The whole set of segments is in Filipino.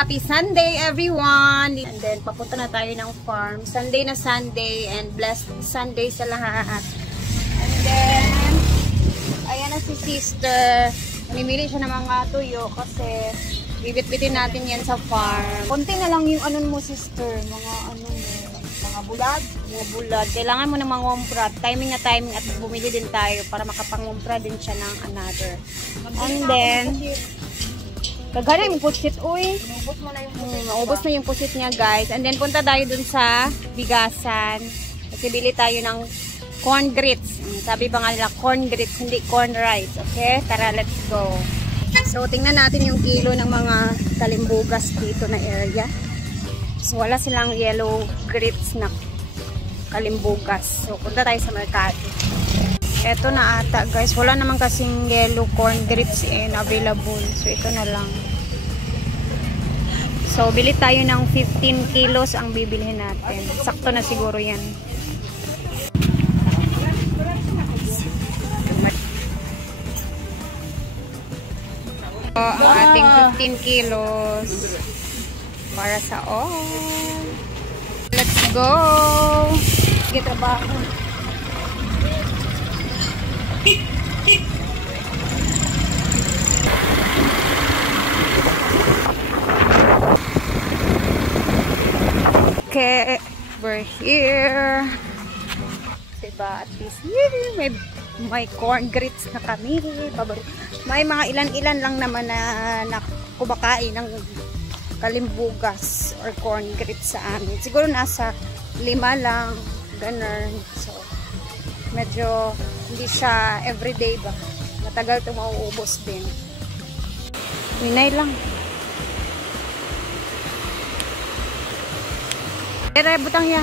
Happy Sunday everyone! And then papunta na tayo ng farm. Sunday na Sunday and blessed Sunday sa lahat. And then ayan na si sister. Namimili siya ng mga tuyo kasi bibit-bitin natin yan sa farm. Konti na lang yung ano mo sister. Mga bulad. Kailangan mo ng mangumpra. Timing na timing at bumili din tayo para makapangumpra din siya ng another. And then kagana yung pusit, uy. Maubos na yung pusit niya, guys. And then, punta tayo dun sa bigasan. Kasi bili tayo ng corn grits. Sabi ba nga nila, corn grits, hindi corn rice. Okay? Tara, let's go. So, tingnan natin yung kilo ng mga kalimbugas dito na area. So, wala silang yellow grits na kalimbugas. So, punta tayo sa merkado. Ito na ata guys, wala naman kasing yellow corn grits available. So ito na lang. So bili tayo ng 15 kilos ang bibilhin natin. Sakto na siguro yan. So, ang ating 15 kilos para sa all. Let's go! Sige, trabaho. Okay, we're here. Diba, at least may corn grits na kami. May mga ilan-ilan lang naman na kumakain ng kalimbugas or corn grits sa amin. Siguro nasa 5 lang, ganun. So, medyo hindi siya everyday ba. Matagal ito mauubos din. Minay lang. Dere, butang ya.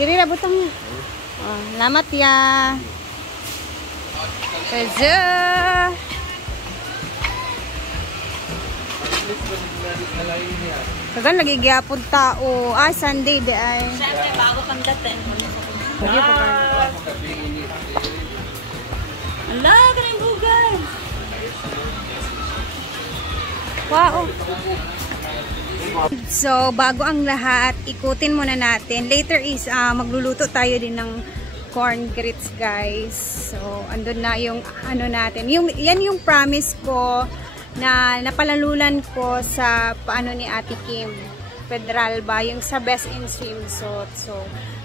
Dere, butang ya. Oh, lamat ya. Kaza. Kagan lagi gyapon tao. Ay, Sunday de ay. Siyempre, bago kang datin. Lagi pa ba? Ala, kaning bugas. Wow. So, bago ang lahat, ikutin muna natin. Later is, magluluto tayo din ng corn grits, guys. So, andun na yung ano natin. Yan yung promise ko na napalalunan ko sa paano ni Ate Kim. Federal ba? Yung sa Best in Swimsuit. So,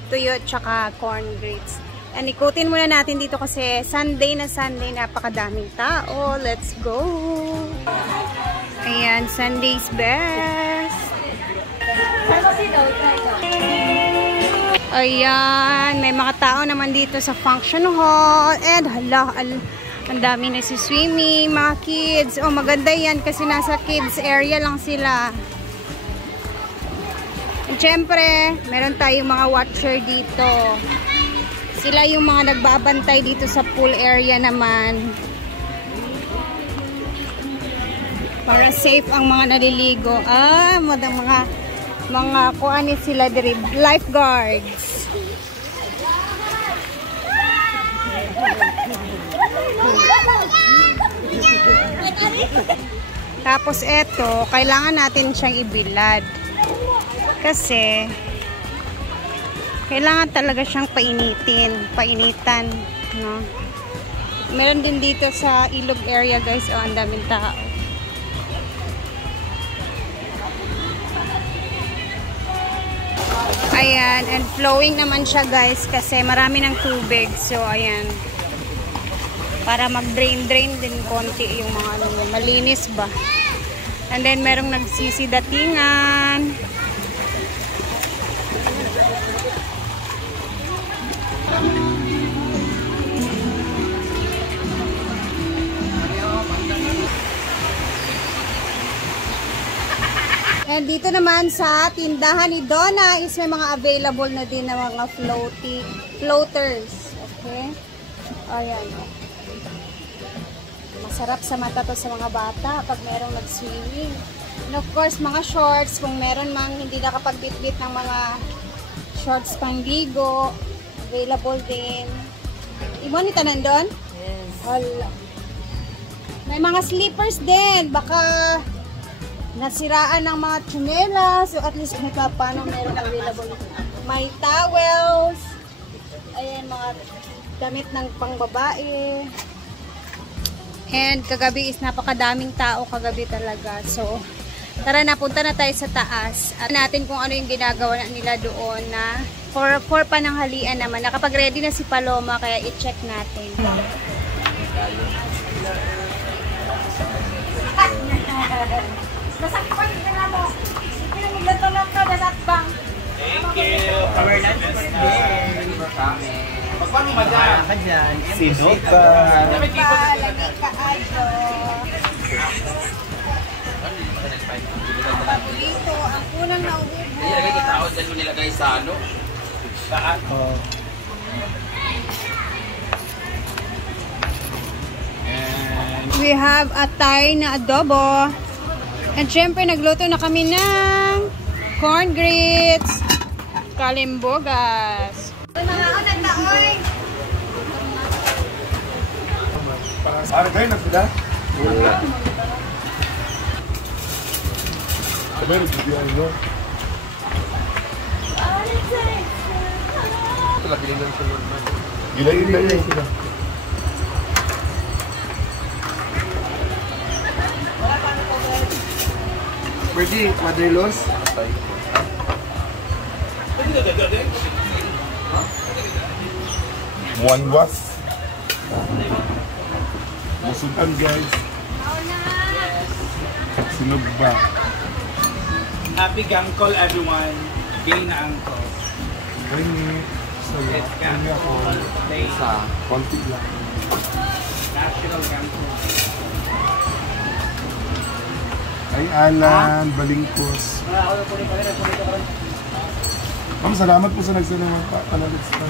tuyo tsaka corn grits. And ikutin muna natin dito kasi Sunday na Sunday, napakadaming tao. Let's go! Ayan, Sunday's best. Ayan, may mga tao naman dito sa function hall. And hala, ang dami na si swimming, mga kids. Oh, maganda yan kasi nasa kids area lang sila. And syempre, meron tayong mga watcher dito. Sila yung mga nagbabantay dito sa pool area naman. Para safe ang mga naliligo. Mga kuani sila diri, lifeguards. Tapos eto, kailangan natin siyang ibilad. Kasi kailangan talaga siyang painitan, no? Meron din dito sa ilog area, guys. Oh, ang daming tao. Ayan, and flowing naman siya, guys, kasi marami ng tubig. So, ayan. Para mag-drain din konti yung mga ano, malinis ba. And then, merong nagsisidatingan. And dito naman sa tindahan ni Donna is may mga available na din na mga floaters. Okay? Ayan. Masarap sa mata to sa mga bata pag merong nag-swimming. And of course, mga shorts, kung meron mang hindi nakapagbitbit ng mga shorts pangligo, available din. Ibon ito nandun? Yes. Hala. May mga slippers din. Baka nasiraan ng mga tsinelas. So at least may paano meron available. May towels. Ayan, mga damit ng pangbabae. And kagabi is napakadaming tao kagabi talaga. So, tara na, punta na tayo sa taas. At natin kung ano yung ginagawa nila doon na for pananghalian naman. Nakapag-ready na si Paloma, kaya i-check natin. Nasakpan ka na mo. Pinamiglato lang ka, nasakbang. Thank you. Cover lunch for kami. Pagpano madam? Ka dyan. Sino ka? Lagi ka ayo. Paborito, ang unang nauubos. Nilagay kita ako dyan mo nilagay sa ano? Saan? Oo. We have a Thai na adobo. And syempre, nagluto na kami ng corn grits, kalimbogas. Para kayo na sila? Wala. Sabi, nagbibiyan nyo. Ito, lagi lang sila. Gilayin na yun sila. Pwede, Madrilos? Muanwas. Musutan guys. Sinog ba? Happy Gangkol everyone. Gay na angkol. Kaya It's Gangkol Day. konti lang. National Gangkol. Ay, Alan, Balingkos. Ma'am, salamat po sa nagsalamat pa. Panalit sa...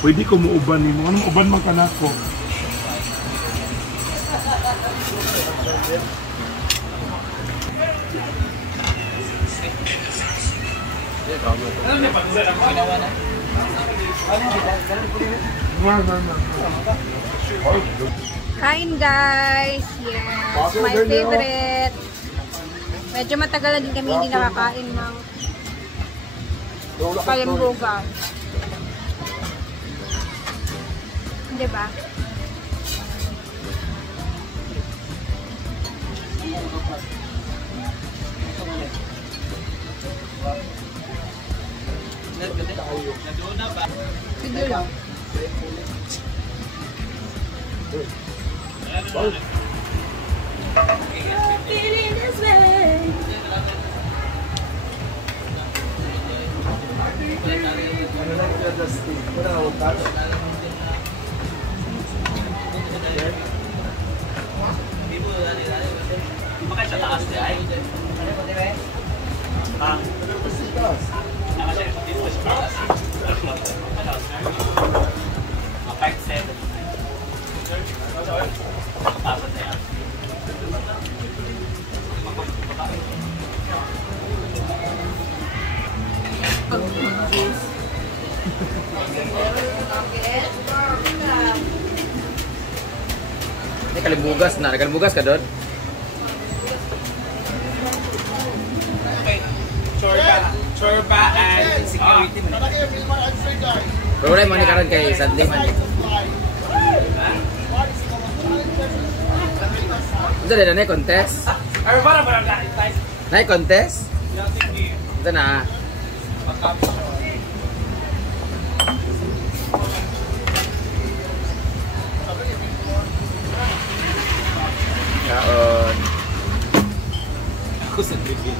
Pwede ko muuban ni mo. Anong uban man ka na ko? Ano niya pag-ulan ako? Ginawa na. Kain guys! Yes! My favorite! Medyo matagal na din kami hindi nakakain ng kalimbogan. Diba? Sige lang. Bakit sa taas niya ay? Ha? Ini kalimbugas na. Kalimbugas ka doon? Chorba and security man. Pero wala mo ni karon kay Sadly man. Ito na contest. Na contest? Ito na. Kaon. Ako sa bigil.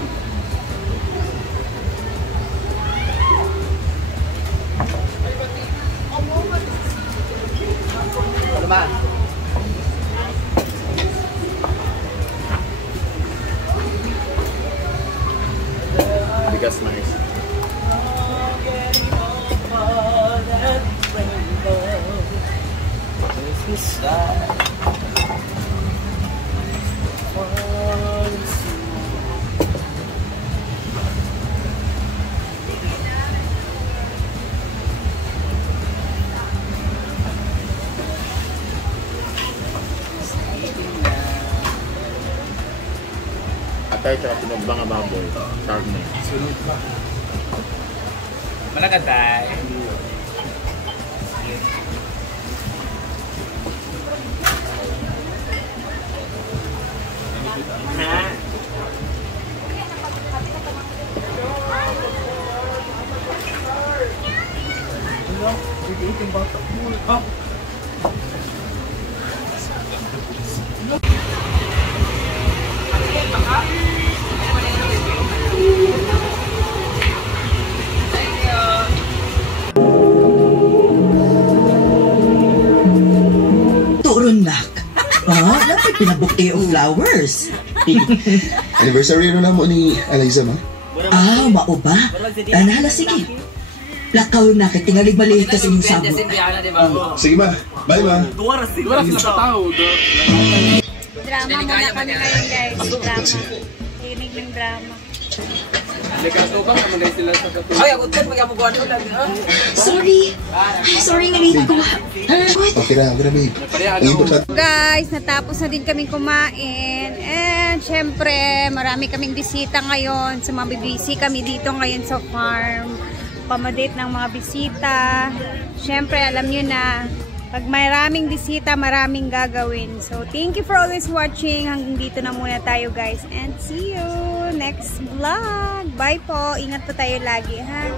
Ano ba? Bigas nice. atay tsaka tinumbang nga baboy. Karne. Malagaday. Ha? Turon nak. Dapat pinabukti yung flowers. Anniversary na mo ni Eliza, ma? Mao ba? Hala, sige. Lakaw na, tingalig maliit kasi yung sabot. Sige, ma. Bye, ma. Drama muna kami ngayon, guys. Drama. Tinig ng drama. Sorry nga rin ko. Okay na, babe. Ang importante. Guys, natapos na din kaming kumain. And syempre, marami kaming bisita ngayon. So, mabibisi kami dito ngayon sa farm. Pamadate ng mga bisita. Syempre, alam nyo na, pag maraming bisita, maraming gagawin. So, thank you for always watching. Hanggang dito na muna tayo, guys. And see you next vlog. Bye po. Ingat po tayo lagi, ha?